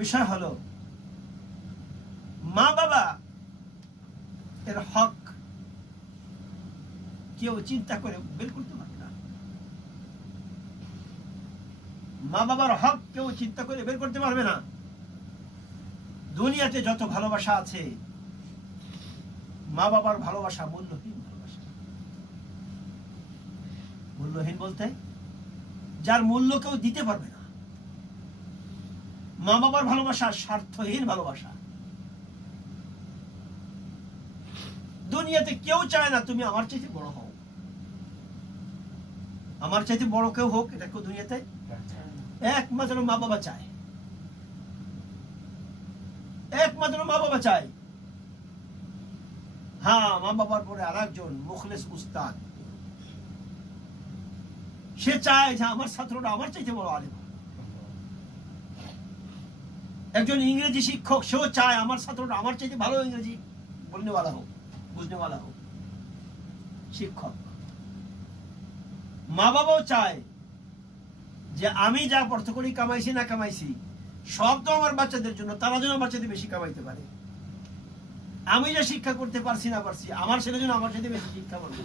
বিষয় হলো মা বাবা এর হক কেউ চিন্তা করে বের করতে পারবে না। মা বাবার হক কেউ চিন্তা করে বের করতে পারবে না। দুনিয়াতে যত ভালোবাসা আছে, মা বাবার ভালোবাসা মূল্যহীন ভালোবাসা। মূল্যহীন বলতে যার মূল্য কেউ দিতে পারবে না। মা বাবার ভালোবাসা স্বার্থহীন ভালোবাসা। দুনিয়াতে কেউ চায় না তুমি আমার চাইতে বড় হও, আমার চাইতে বড় কেউ হোক, এটা কেউ দুনিয়াতে একমাত্র মা বাবা চায়। একমাত্র মা বাবা চায়। হ্যাঁ, মা বাবার পরে আর একজন মুখলেস উস্তাদ, সে চায় যে আমার ছাত্রটা আমার চাইতে বড় আলেম। একজন ইংরেজি শিক্ষক, সেও চায় আমার ছাত্রটা আমার চাইতে ভালো ইংরেজি বলনেওয়ালা হোক, বুঝনেওয়ালা হোক। শিক্ষক, মা বাবাও চায় যে আমি যা অর্থ করি, কামাইছি না কামাইছি, সব তো আমার বাচ্চাদের জন্য, তারা যেন আমার চাইতে বেশি কামাইতে পারে। আমি যা শিক্ষা করতে পারছি না পারছি, আমার ছেলে যেন আমার চাইতে বেশি শিক্ষা করবে।